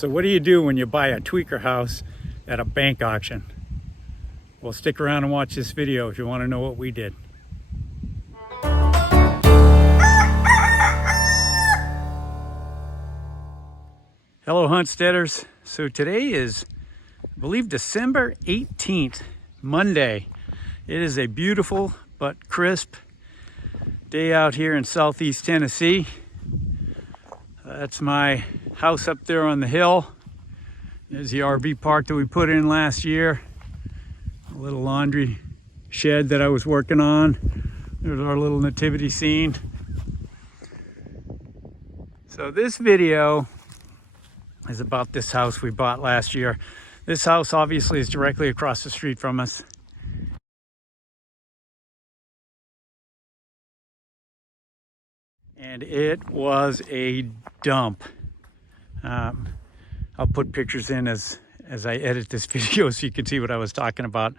So what do you do when you buy a Tweaker house at a bank auction? Well, stick around and watch this video if you want to know what we did. Hello Huntsteaders. So today is, I believe, December 18th, Monday. It is a beautiful but crisp day out here in southeast Tennessee. That's my house up there on the hill. There's the RV park that we put in last year. A little laundry shed that I was working on. There's our little nativity scene. So this video is about this house we bought last year. This house obviously is directly across the street from us. And it was a dump. I'll put pictures in as I edit this video so you can see what I was talking about.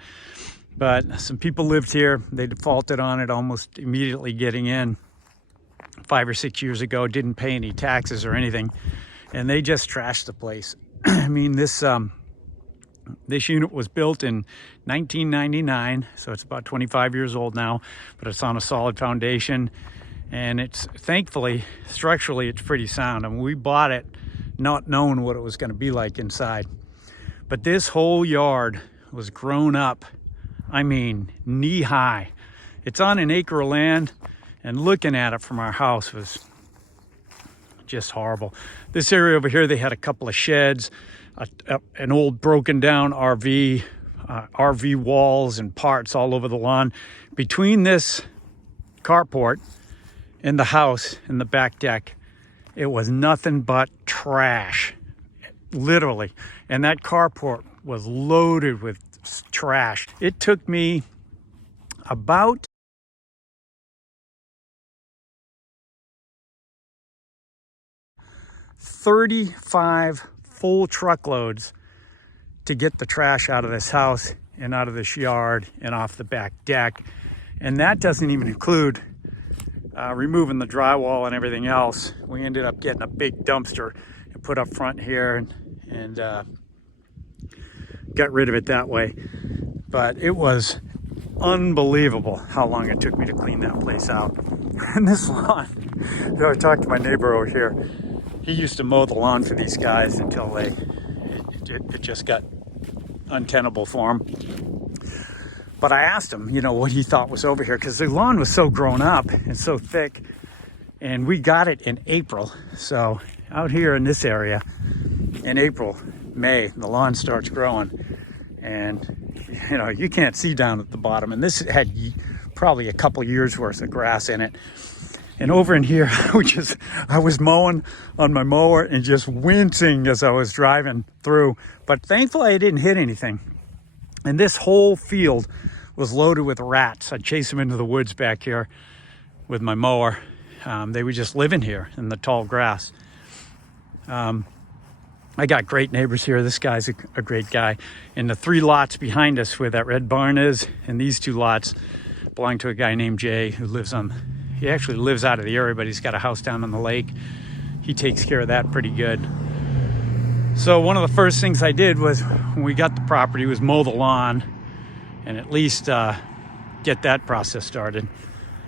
But some people lived here. They defaulted on it almost immediately getting in 5 or 6 years ago. Didn't pay any taxes or anything. And they just trashed the place. I mean, this unit was built in 1999, so it's about 25 years old now, but it's on a solid foundation. And it's, thankfully, structurally, it's pretty sound. I mean, we bought it not knowing what it was going to be like inside. But this whole yard was grown up, I mean, knee high. It's on an acre of land, and looking at it from our house was just horrible. This area over here, they had a couple of sheds, an old broken down RV walls and parts all over the lawn. Between this carport and the house and the back deck, it was nothing but trash, literally. And that carport was loaded with trash. It took me about 35 full truckloads to get the trash out of this house and out of this yard and off the back deck. And that doesn't even include removing the drywall and everything else. We ended up getting a big dumpster and put up front here and got rid of it that way. But it was unbelievable how long it took me to clean that place out. And this lawn, so I talked to my neighbor over here. He used to mow the lawn for these guys until it just got untenable for him. But I asked him, you know, what he thought was over here, because the lawn was so grown up and so thick, and we got it in April. So out here in this area, in April, May, the lawn starts growing, and you know, you can't see down at the bottom. And this had probably a couple years worth of grass in it. And over in here, I was mowing on my mower and just wincing as I was driving through. But thankfully, I didn't hit anything. And this whole field was loaded with rats. I'd chase them into the woods back here with my mower. They were just living here in the tall grass. I got great neighbors here. This guy's a great guy. And the 3 lots behind us where that red barn is, and these 2 lots belong to a guy named Jay who he actually lives out of the area, but he's got a house down on the lake. He takes care of that pretty good. So one of the first things I did was, when we got the property, was mow the lawn and at least get that process started.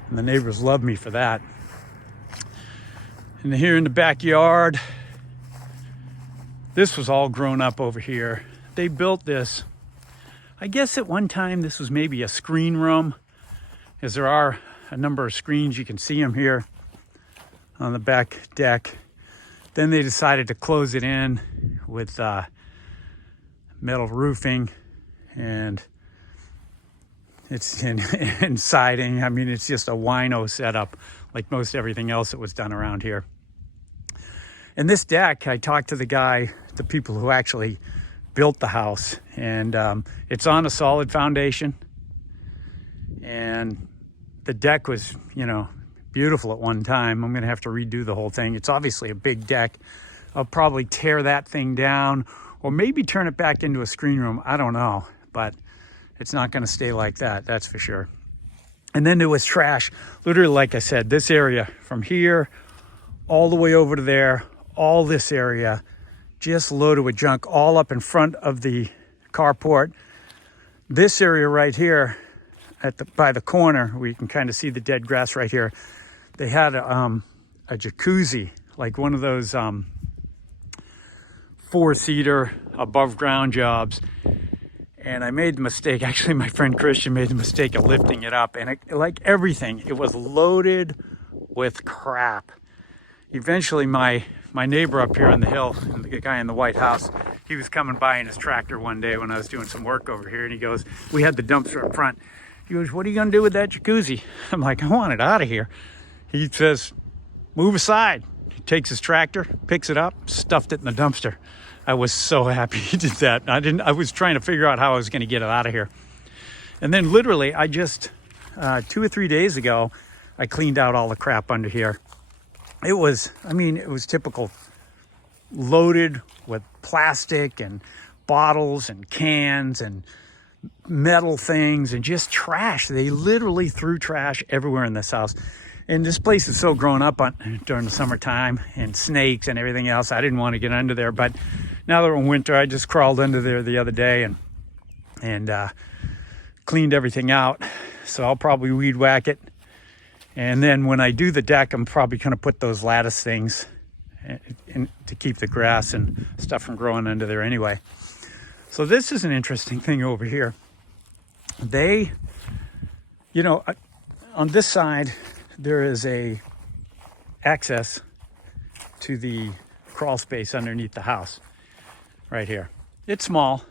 And the neighbors loved me for that. And here in the backyard, this was all grown up over here. They built this, I guess at one time this was maybe a screen room, as there are a number of screens. You can see them here on the back deck. Then they decided to close it in with metal roofing and and siding. I mean, it's just a wino setup like most everything else that was done around here. And this deck, I talked to the people who actually built the house, and it's on a solid foundation. And the deck was, you know, beautiful at one time. I'm going to have to redo the whole thing. It's obviously a big deck. I'll probably tear that thing down or maybe turn it back into a screen room. I don't know, but it's not going to stay like that. That's for sure. And then there was trash. Literally, like I said, this area from here all the way over to there, all this area just loaded with junk all up in front of the carport. This area right here by the corner, where you can kind of see the dead grass right here, they had a jacuzzi, like one of those 4-seater above ground jobs. And I made the mistake, actually my friend Christian made the mistake of lifting it up, and it, like everything, it was loaded with crap. Eventually my neighbor up here on the hill, the guy in the White House, he was coming by in his tractor one day when I was doing some work over here, and he goes, we had the dumpster up front. He goes, what are you gonna do with that jacuzzi? I'm like, I want it out of here. He says, move aside. He takes his tractor, picks it up, stuffed it in the dumpster. I was so happy he did that. I was trying to figure out how I was gonna get it out of here. And then literally, I just, 2 or 3 days ago, I cleaned out all the crap under here. It was typical, loaded with plastic and bottles and cans and metal things and just trash. They literally threw trash everywhere in this house. And this place is so grown up on during the summertime, and snakes and everything else. I didn't want to get under there, but now that we're in winter, I just crawled under there the other day and cleaned everything out. So I'll probably weed whack it. And then when I do the deck, I'm probably going to put those lattice things in to keep the grass and stuff from growing under there anyway. So this is an interesting thing over here. They, on this side, there is a access to the crawl space underneath the house right here. It's small,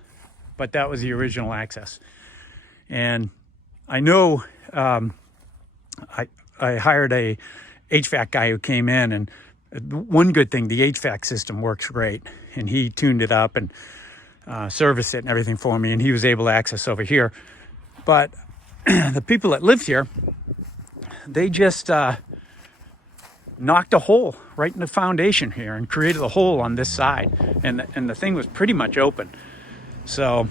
but that was the original access. And I know I hired a HVAC guy who came in, and one good thing, the HVAC system works great, and he tuned it up and serviced it and everything for me, and he was able to access over here. But the people that lived here, they just knocked a hole right in the foundation here and created a hole on this side, and the thing was pretty much open. So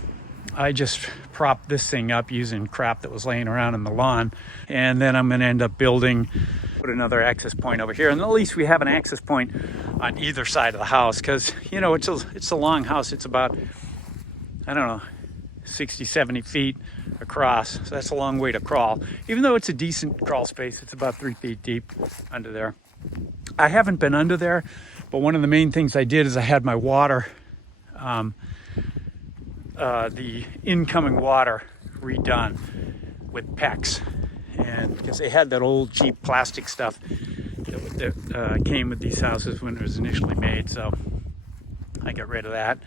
I just propped this thing up using crap that was laying around in the lawn, and then I'm going to end up put another access point over here, and at least we have an access point on either side of the house, because it's a long house. It's about, I don't know, 60-70 feet across, so that's a long way to crawl. Even though it's a decent crawl space, it's about 3 feet deep under there. I haven't been under there, but one of the main things I did is I had my water, the incoming water redone with PEX, and because they had that old cheap plastic stuff that came with these houses when it was initially made, so I got rid of that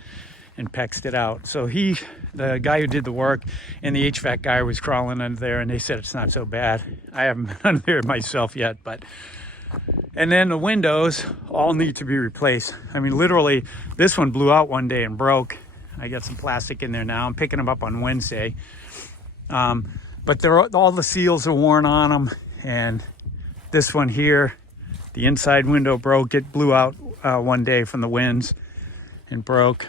and PEXed it out. So the guy who did the work and the HVAC guy was crawling under there, and they said it's not so bad. I haven't been under there myself yet, and then the windows all need to be replaced. I mean, literally, this one blew out one day and broke. I got some plastic in there now. I'm picking them up on Wednesday. But all the seals are worn on them. And this one here, the inside window broke. It blew out one day from the winds and broke.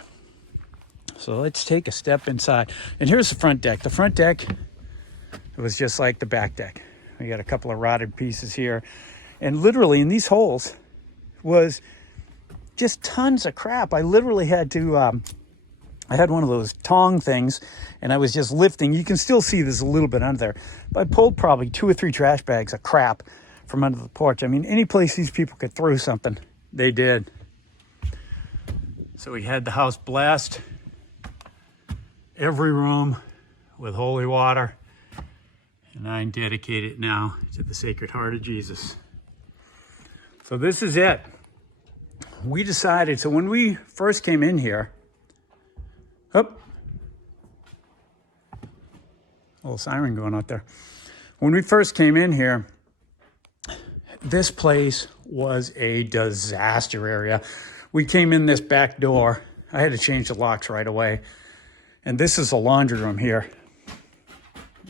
So let's take a step inside. And here's the front deck. The front deck, it was just like the back deck. We got a couple of rotted pieces here. And literally in these holes was just tons of crap. I literally had to, I had one of those tong things, and I was just lifting. You can still see there's a little bit under there. But I pulled probably 2 or 3 trash bags of crap from under the porch. I mean, any place these people could throw something, they did. So we had the house blessed, every room with holy water, and I dedicate it now to the Sacred Heart of Jesus. So this is it. We decided, so when we first came in here, little siren going out there. When we first came in here, this place was a disaster area. We came in this back door. I had to change the locks right away. And this is a laundry room here.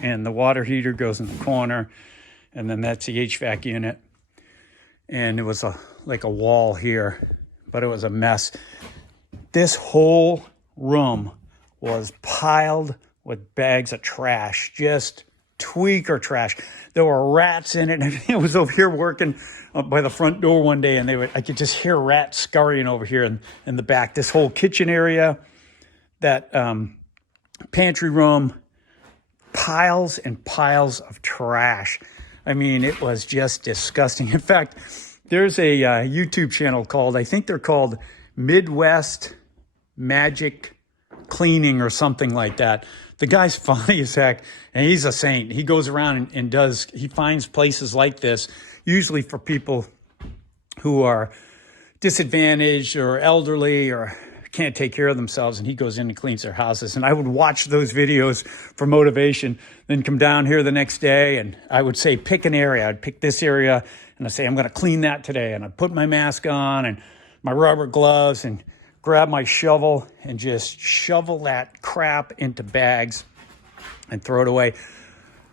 And the water heater goes in the corner. And then that's the HVAC unit. And it was like a wall here, but it was a mess. This whole room was piled with bags of trash, just Tweaker trash. There were rats in it. And I was over here working by the front door one day, and I could just hear rats scurrying over here in the back. This whole kitchen area, that pantry room, piles and piles of trash. I mean, it was just disgusting. In fact, there's a YouTube channel called, I think they're called Midwest Magic Cleaning or something like that. The guy's funny as heck, and he's a saint. He goes around and he finds places like this, usually for people who are disadvantaged or elderly or can't take care of themselves, and he goes in and cleans their houses. And I would watch those videos for motivation, then come down here the next day, and I would say, pick an area. I'd pick this area, and I'd say, I'm going to clean that today. And I'd put my mask on and my rubber gloves and grab my shovel and just shovel that crap into bags and throw it away.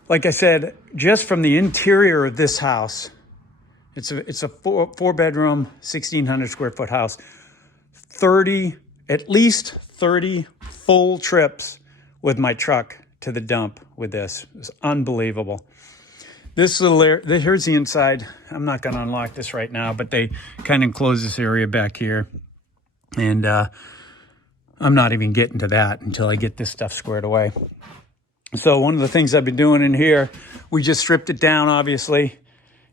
Like I said, just from the interior of this house, it's a four bedroom, 1,600 square foot house, at least 30 full trips with my truck to the dump with this. It was unbelievable. This little area, here's the inside. I'm not going to unlock this right now, but they kind of enclose this area back here. And I'm not even getting to that until I get this stuff squared away. So one of the things I've been doing in here, we just stripped it down, obviously.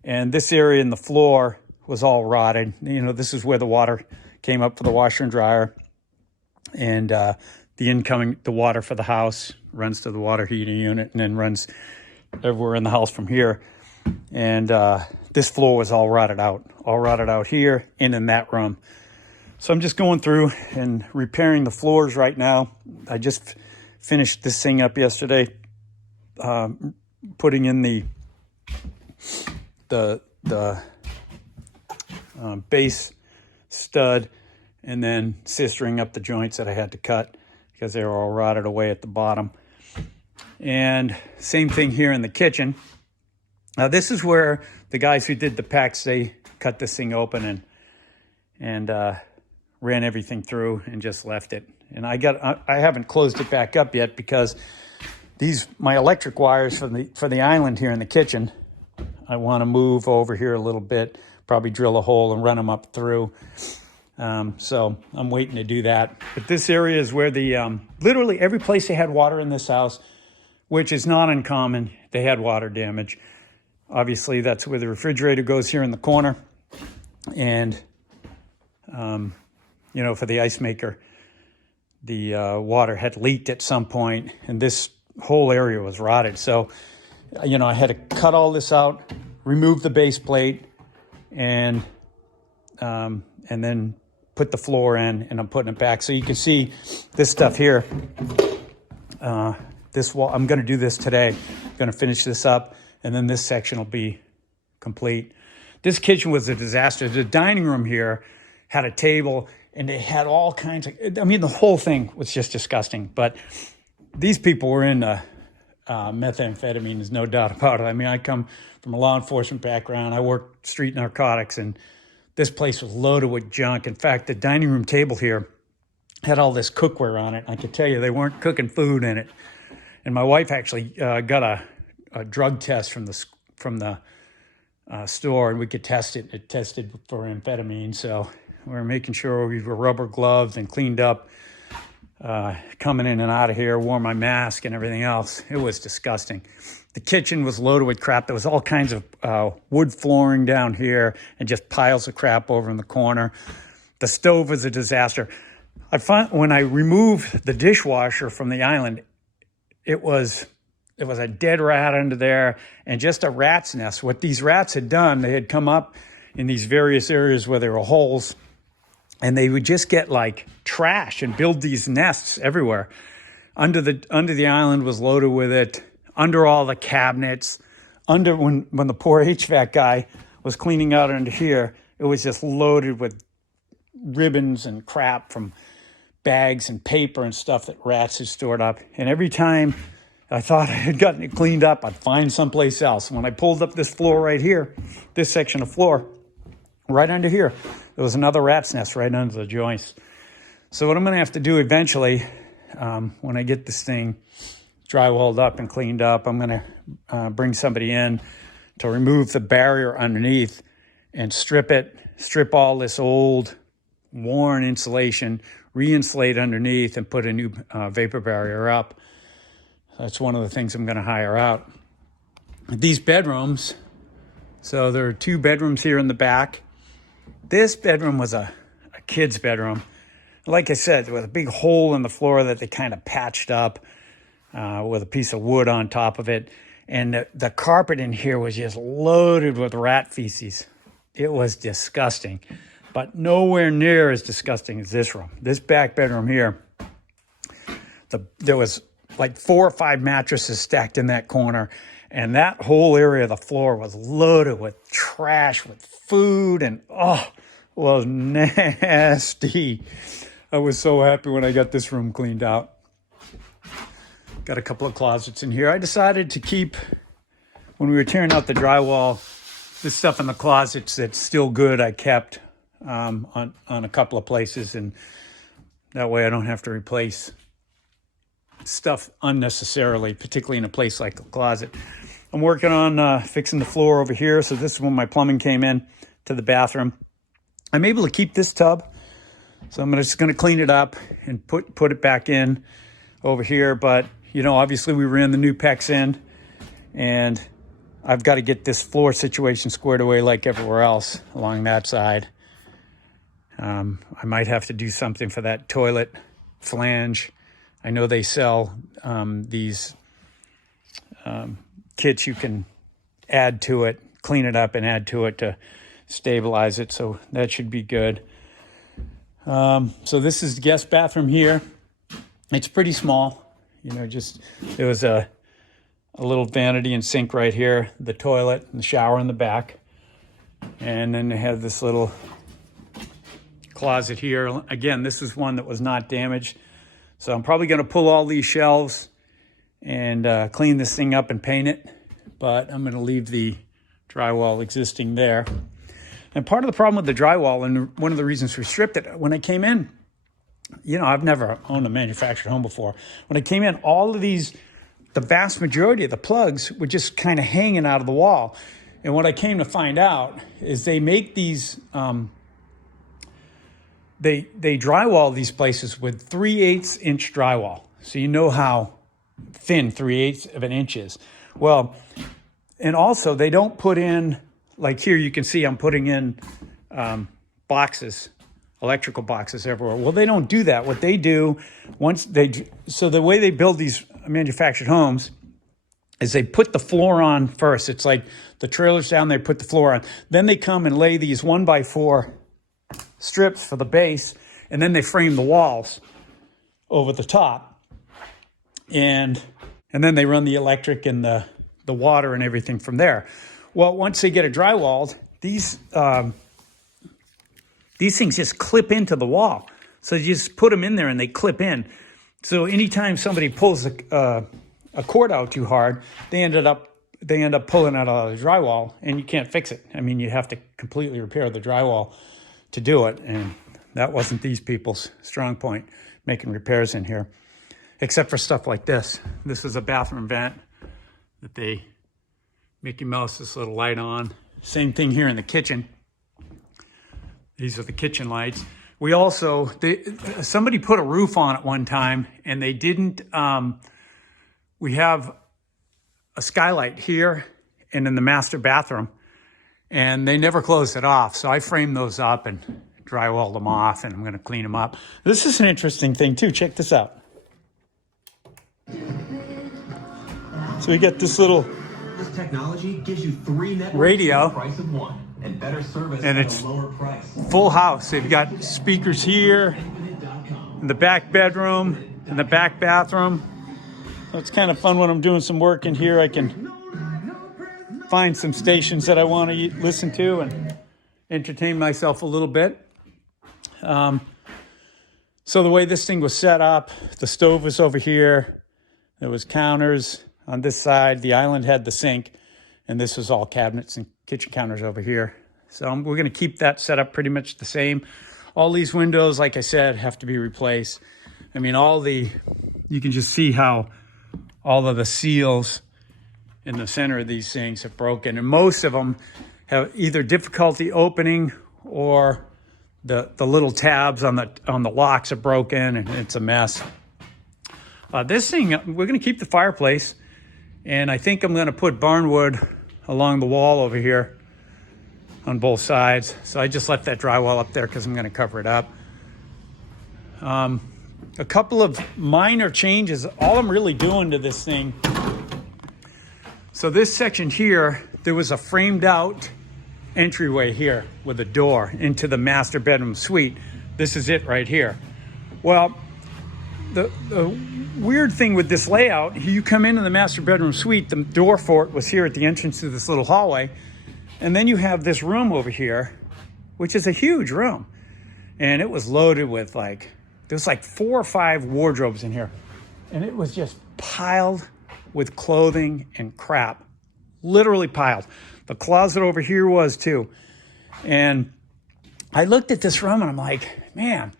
And this area in the floor was all rotted. You know, this is where the water came up for the washer and dryer. And the water for the house runs to the water heating unit and then runs everywhere in the house from here. And this floor was all rotted out here and in that room. So I'm just going through and repairing the floors right now. I just finished this thing up yesterday, putting in the base stud and then sistering up the joints that I had to cut because they were all rotted away at the bottom. And same thing here in the kitchen. Now this is where the guys who did the packs, they cut this thing open and ran everything through and just left it. And I haven't closed it back up yet because my electric wires for the island here in the kitchen, I want to move over here a little bit, probably drill a hole and run them up through. So I'm waiting to do that. But this area is where literally every place they had water in this house, which is not uncommon, they had water damage. Obviously, that's where the refrigerator goes here in the corner. And, you know, for the ice maker, the water had leaked at some point, and this whole area was rotted. So, you know, I had to cut all this out, remove the base plate, and then put the floor in, and I'm putting it back. So you can see this stuff here. This wall, I'm going to do this today. I'm going to finish this up, and then this section will be complete. This kitchen was a disaster. The dining room here had a table, and they had all kinds of, I mean, the whole thing was just disgusting. But these people were into methamphetamine, there's no doubt about it. I mean, I come from a law enforcement background. I worked street narcotics, and this place was loaded with junk. In fact, the dining room table here had all this cookware on it. I could tell you they weren't cooking food in it. And my wife actually got a drug test from the store, and we could test it. It tested for amphetamine, so we were making sure we were rubber gloved and cleaned up, coming in and out of here, wore my mask and everything else. It was disgusting. The kitchen was loaded with crap. There was all kinds of wood flooring down here and just piles of crap over in the corner. The stove was a disaster. I found when I removed the dishwasher from the island, it was a dead rat under there and just a rat's nest. What these rats had done, they had come up in these various areas where there were holes, and they would just get like trash and build these nests everywhere. Under the island was loaded with it, under all the cabinets, when the poor HVAC guy was cleaning out under here, it was just loaded with ribbons and crap from bags and paper and stuff that rats had stored up. And every time I thought I had gotten it cleaned up, I'd find someplace else. When I pulled up this floor right here, this section of floor, right under here, there was another rat's nest right under the joists. So what I'm going to have to do eventually, when I get this thing drywalled up and cleaned up. I'm going to bring somebody in to remove the barrier underneath and strip all this old worn insulation, re-insulate underneath, and put a new vapor barrier up. That's one of the things I'm going to hire out. These bedrooms, so there are 2 bedrooms here in the back. This bedroom was a kid's bedroom. Like I said, with a big hole in the floor that they kind of patched up with a piece of wood on top of it. And the carpet in here was just loaded with rat feces. It was disgusting, but nowhere near as disgusting as this room. This back bedroom here, there was like 4 or 5 mattresses stacked in that corner. And that whole area of the floor was loaded with trash, with food, and it was nasty. I was so happy when I got this room cleaned out. Got a couple of closets in here. I decided to keep, when we were tearing out the drywall, this stuff in the closets that's still good, I kept on a couple of places, and that way I don't have to replace stuff unnecessarily, particularly in a place like the closet. I'm working on fixing the floor over here. So this is when my plumbing came in to the bathroom. I'm able to keep this tub. So I'm just going to clean it up and put it back in over here. But, you know, obviously we ran the new PEX in, and I've got to get this floor situation squared away like everywhere else along that side. I might have to do something for that toilet flange. I know they sell these kits you can add to it, clean it up and add to it to stabilize it. So that should be good. So this is the guest bathroom here. It's pretty small, you know, there was a little vanity and sink right here, the toilet and the shower in the back. And then they have this little closet here. Again, this is one that was not damaged. So I'm probably going to pull all these shelves and clean this thing up and paint it, but I'm going to leave the drywall existing there. And part of the problem with the drywall, and one of the reasons we stripped it, when I came in, you know, I've never owned a manufactured home before. When I came in, all of these, the vast majority of the plugs were just kind of hanging out of the wall. And what I came to find out is they make these, they drywall these places with 3/8 inch drywall. So you know how thin 3/8 of an inch is. Well, and also they don't put in, like here you can see I'm putting in boxes, electrical boxes everywhere. Well, they don't do that. What they do, so the way they build these manufactured homes is they put the floor on first. It's like the trailer's down, they put the floor on. Then they come and lay these 1x4 strips for the base, and then they frame the walls over the top. And then they run the electric and the water and everything from there. Well, once they get it drywalled, these things just clip into the wall. So you just put them in there and they clip in. So anytime somebody pulls a cord out too hard, they end up pulling out all the drywall, and you can't fix it. I mean, you have to completely repair the drywall to do it, and that wasn't these people's strong point, making repairs in here. Except for stuff like this. This is a bathroom vent that they Mickey Mouse this little light on. Same thing here in the kitchen. These are the kitchen lights. We also, somebody put a roof on at one time, and they didn't, we have a skylight here and in the master bathroom, and they never closed it off. So I framed those up and drywalled them off, and I'm gonna clean them up. This is an interesting thing too. Check this out. So we got this little technology gives you 3 networks radio, for the price of 1, and better service and at it's a lower price. Full house. They've got speakers here in the back bedroom, in the back bathroom. So it's kind of fun when I'm doing some work in here. I can find some stations that I want to listen to and entertain myself a little bit. So the way this thing was set up, the stove was over here. There was counters on this side. The island had the sink, and this was all cabinets and kitchen counters over here. So we're going to keep that setup pretty much the same. All these windows, like I said, have to be replaced. I mean, you can just see how all of the seals in the center of these things have broken, and most of them have either difficulty opening or the little tabs on the locks are broken, and it's a mess. This thing, we're going to keep the fireplace, and I think I'm going to put barnwood along the wall over here on both sides. So I just left that drywall up there because I'm going to cover it up. A couple of minor changes. All I'm really doing to this thing. So this section here, there was a framed out entryway here with a door into the master bedroom suite. This is it right here. Well, the weird thing with this layout, you come into the master bedroom suite, the door for it was here at the entrance to this little hallway. And then you have this room over here, which is a huge room. And it was loaded with there's 4 or 5 wardrobes in here. And it was just piled with clothing and crap. Literally piled. The closet over here was too. And I looked at this room and I'm like, man,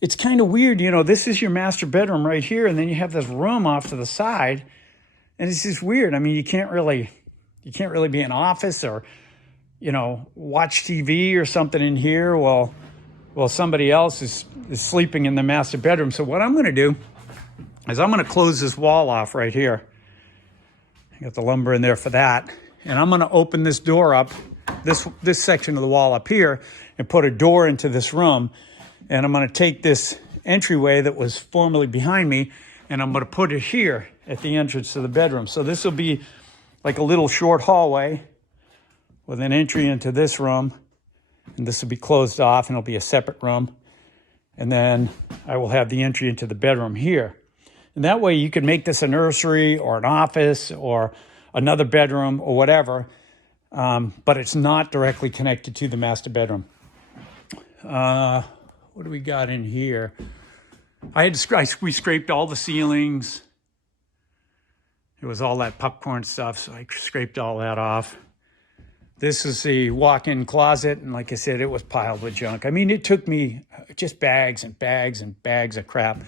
it's kind of weird. You know, this is your master bedroom right here. And then you have this room off to the side. And it's just weird. I mean, you can't really be in an office or, watch TV or something in here while somebody else is sleeping in the master bedroom. So what I'm going to do is I'm going to close this wall off right here. I got the lumber in there for that. And I'm going to open this door up, this section of the wall up here, and put a door into this room. And I'm going to take this entryway that was formerly behind me, and I'm going to put it here at the entrance to the bedroom. So this will be like a little short hallway with an entry into this room. And this will be closed off, and it'll be a separate room. And then I will have the entry into the bedroom here. And that way you could make this a nursery or an office or another bedroom or whatever. But it's not directly connected to the master bedroom. What do we got in here? We scraped all the ceilings. It was all that popcorn stuff, so I scraped all that off. This is the walk-in closet, and like I said, it was piled with junk. I mean, it took me just bags and bags and bags of crap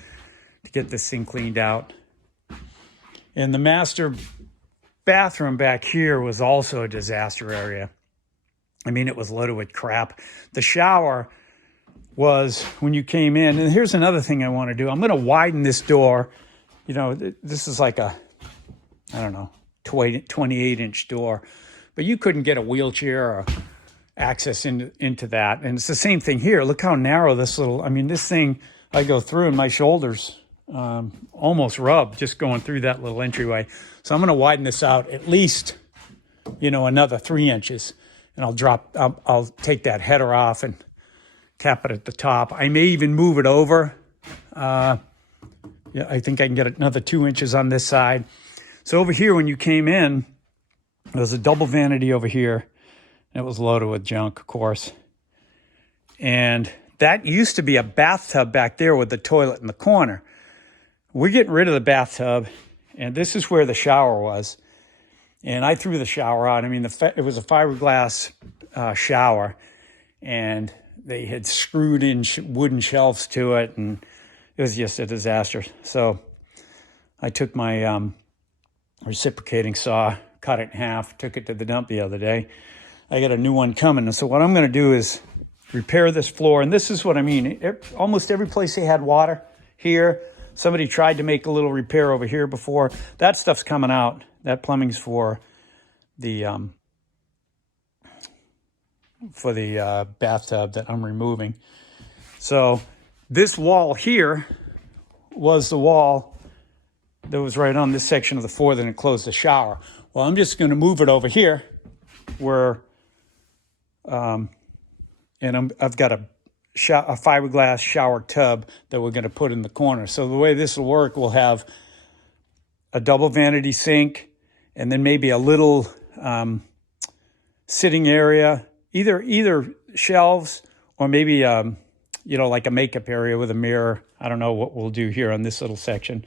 to get this thing cleaned out. And the master bathroom back here was also a disaster area. I mean, it was loaded with crap. The shower was when you came in, and here's another thing I want to do. I'm going to widen this door. This is like a, 28-inch door. But you couldn't get a wheelchair or access into that. And it's the same thing here. Look how narrow this this thing, I go through and my shoulders almost rub just going through that little entryway. So I'm going to widen this out at least, another 3 inches. And I'll take that header off and cap it at the top. I may even move it over. I think I can get another 2 inches on this side. So over here, when you came in, there was a double vanity over here, and it was loaded with junk, of course. And that used to be a bathtub back there with the toilet in the corner. We're getting rid of the bathtub, and this is where the shower was. And I threw the shower out. I mean, it was a fiberglass shower, and they had screwed in wooden shelves to it, and it was just a disaster. So I took my reciprocating saw, cut it in half, took it to the dump the other day. I got a new one coming. And so what I'm going to do is repair this floor. And this is what I mean. Almost every place they had water here. Somebody tried to make a little repair over here before. That stuff's coming out. That plumbing's for the bathtub that I'm removing. So this wall here was the wall that was right on this section of the floor that enclosed the shower. Well, I'm just going to move it over here where, and I've got a fiberglass shower tub that we're going to put in the corner. So the way this will work, we'll have a double vanity sink and then maybe a little sitting area, either shelves or maybe, like a makeup area with a mirror. I don't know what we'll do here on this little section.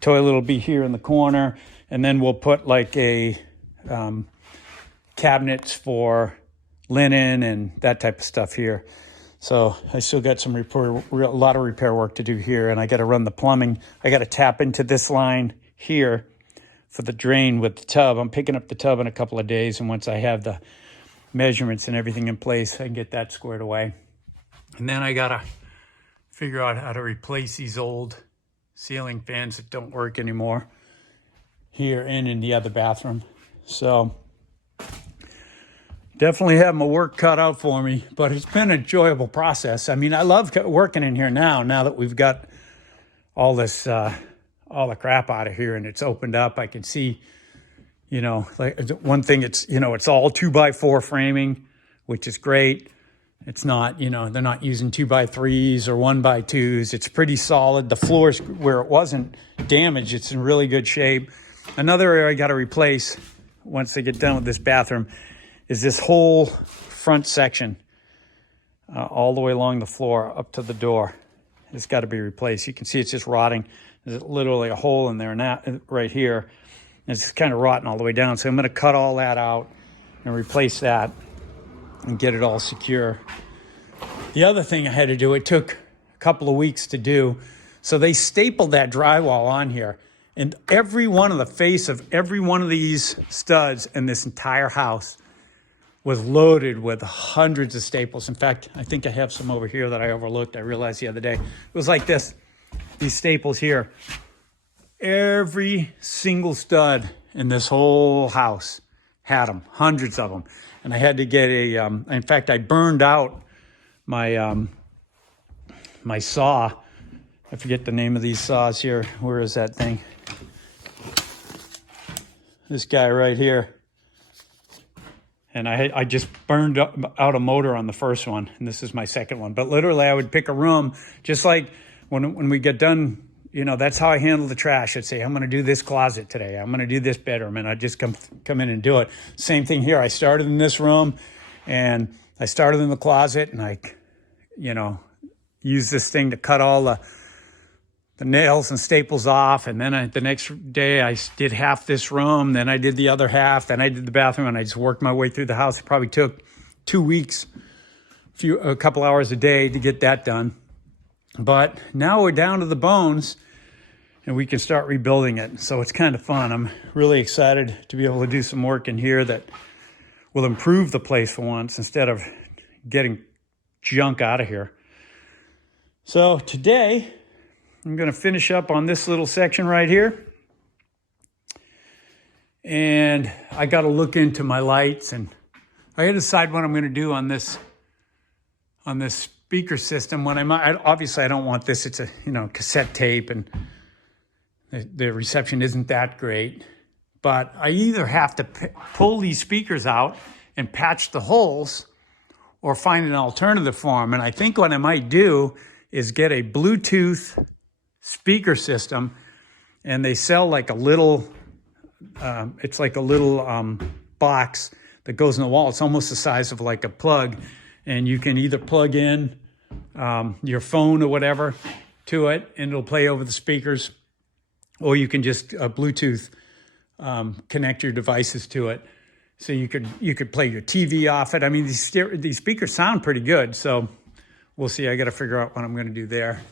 Toilet will be here in the corner, and then we'll put like a cabinets for linen and that type of stuff here. So I still got a lot of repair work to do here, and I got to run the plumbing. I got to tap into this line here for the drain with the tub. I'm picking up the tub in a couple of days, and once I have the measurements and everything in place, I can get that squared away. And then I gotta figure out how to replace these old ceiling fans that don't work anymore here and in the other bathroom. So definitely have my work cut out for me, but it's been an enjoyable process. I mean, I love working in here now that we've got all this, all the crap out of here and it's opened up. I can see, you know, like one thing, it's, you know, it's all 2x4 framing, which is great. It's not, you know, they're not using 2x3s or 1x2s. It's pretty solid. The floors, where it wasn't damaged, it's in really good shape. Another area I got to replace once I get done with this bathroom is this whole front section, all the way along the floor up to the door. It's got to be replaced. You can see it's just rotting. There's literally a hole in there now, right here. And it's kind of rotten all the way down. So I'm going to cut all that out and replace that and get it all secure. The other thing I had to do, it took a couple of weeks to do. So they stapled that drywall on here. And every one of the face of every one of these studs in this entire house was loaded with hundreds of staples. In fact, I think I have some over here that I overlooked. I realized the other day. It was like this, these staples here. Every single stud in this whole house had them, hundreds of them. And I had to get a, in fact, I burned out my, my saw. I forget the name of these saws here. Where is that thing? This guy right here. And I just burned out a motor on the first one, and this is my second one. But literally, I would pick a room, just like when we get done, you know, that's how I handle the trash. I'd say, I'm going to do this closet today. I'm going to do this bedroom, and I'd just come in and do it. Same thing here. I started in this room, and I started in the closet, and I, you know, used this thing to cut all the nails and staples off. And then the next day I did half this room, then I did the other half, then I did the bathroom, and I just worked my way through the house. It probably took 2 weeks, a couple hours a day to get that done. But now we're down to the bones and we can start rebuilding it. So it's kind of fun. I'm really excited to be able to do some work in here that will improve the place for once instead of getting junk out of here. So today, I'm going to finish up on this little section right here. And I got to look into my lights, and I got to decide what I'm going to do on this speaker system. Obviously I don't want this. It's a, you know, cassette tape, and the reception isn't that great. But I either have to pull these speakers out and patch the holes or find an alternative for them. And I think what I might do is get a Bluetooth speaker system, and they sell like a little, it's like a little box that goes in the wall. It's almost the size of like a plug, and you can either plug in your phone or whatever to it, and it'll play over the speakers, or you can just Bluetooth connect your devices to it. So you could play your TV off it. I mean, these speakers sound pretty good, so we'll see. I got to figure out what I'm going to do there.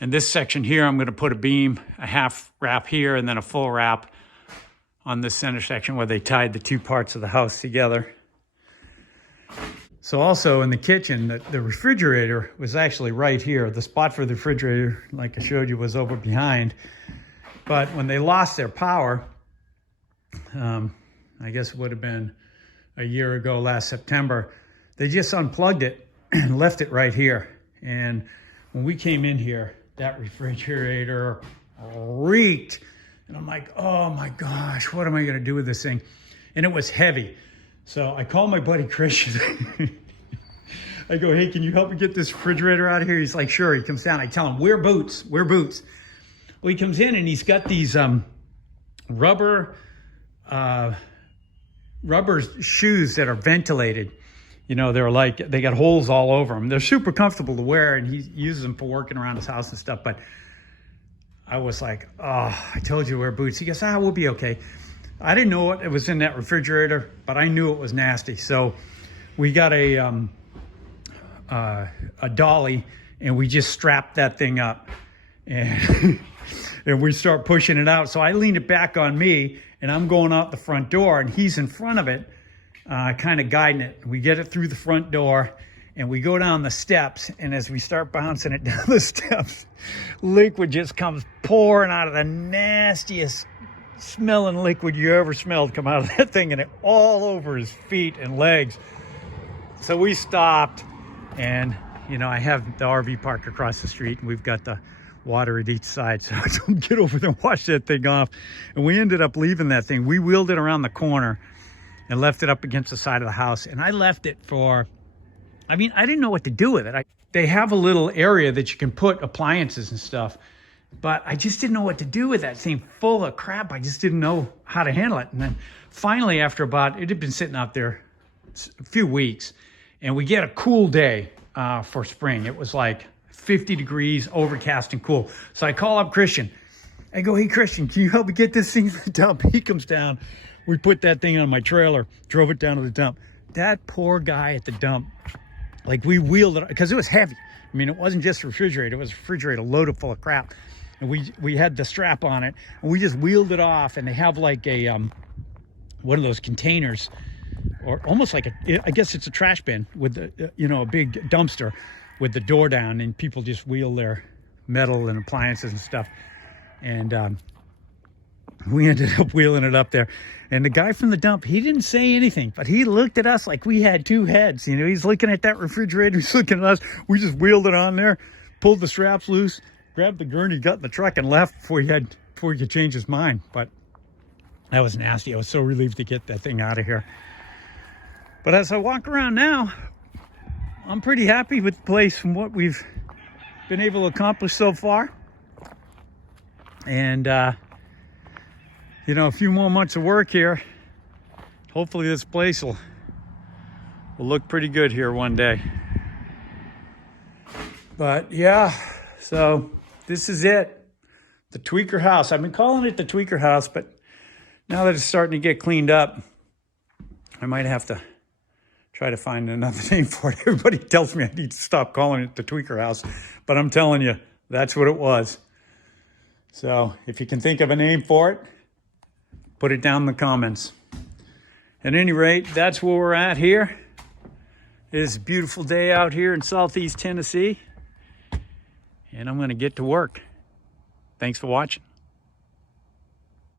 And this section here, I'm going to put a beam, a half wrap here, and then a full wrap on this center section where they tied the two parts of the house together. So also in the kitchen, the refrigerator was actually right here. The spot for the refrigerator, like I showed you, was over behind. But when they lost their power, I guess it would have been a year ago, last September, they just unplugged it and left it right here. And when we came in here, that refrigerator reeked. And I'm like, oh my gosh, what am I going to do with this thing? And it was heavy. So I called my buddy Christian. I go, hey, can you help me get this refrigerator out of here? He's like, sure. He comes down. I tell him, wear boots, wear boots. Well, he comes in and he's got these rubber shoes that are ventilated. You know, they're like, they got holes all over them. They're super comfortable to wear, and he uses them for working around his house and stuff. But I was like, oh, I told you to wear boots. He goes, we'll be okay. I didn't know what was in that refrigerator, but I knew it was nasty. So we got a dolly, and we just strapped that thing up. And and we start pushing it out. So I leaned it back on me, and I'm going out the front door, and he's in front of it, kind of guiding it. We get it through the front door, and we go down the steps, and as we start bouncing it down the steps, liquid just comes pouring out of the nastiest smelling liquid you ever smelled come out of that thing, and it all over his feet and legs. So we stopped, and you know, I have the RV park across the street, and we've got the water at each side, so I don't get over there and wash that thing off. And we ended up leaving that thing. We wheeled it around the corner and left it up against the side of the house, and I left it for, I mean, I didn't know what to do with it. They have a little area that you can put appliances and stuff, but I just didn't know what to do with that thing full of crap. I just didn't know how to handle it. And then finally, after about, it had been sitting out there a few weeks, and we get a cool day for spring. It was like 50 degrees, overcast and cool. So I call up Christian. I go, hey, Christian, can you help me get this thing to the dump? He comes down. We put that thing on my trailer, drove it down to the dump. That poor guy at the dump, like we wheeled it, because it was heavy. I mean, it wasn't just a refrigerator. It was a refrigerator loaded full of crap. And we had the strap on it, and we just wheeled it off. And they have like a, one of those containers, or almost like I guess it's a trash bin with the, you know, a big dumpster with the door down, and people just wheel their metal and appliances and stuff. And we ended up wheeling it up there. And the guy from the dump, he didn't say anything, but he looked at us like we had two heads. You know, he's looking at that refrigerator, he's looking at us. We just wheeled it on there, pulled the straps loose, grabbed the gurney, got in the truck, and left before he could change his mind. But that was nasty. I was so relieved to get that thing out of here. But as I walk around now, I'm pretty happy with the place from what we've been able to accomplish so far. And, you know, a few more months of work here. Hopefully this place will look pretty good here one day. But yeah, so this is it. The Tweaker House. I've been calling it the Tweaker House, but now that it's starting to get cleaned up, I might have to try to find another name for it. Everybody tells me I need to stop calling it the Tweaker House, but I'm telling you, that's what it was. So if you can think of a name for it, put it down in the comments. At any rate, that's where we're at here. It is a beautiful day out here in Southeast Tennessee, and I'm going to get to work. Thanks for watching.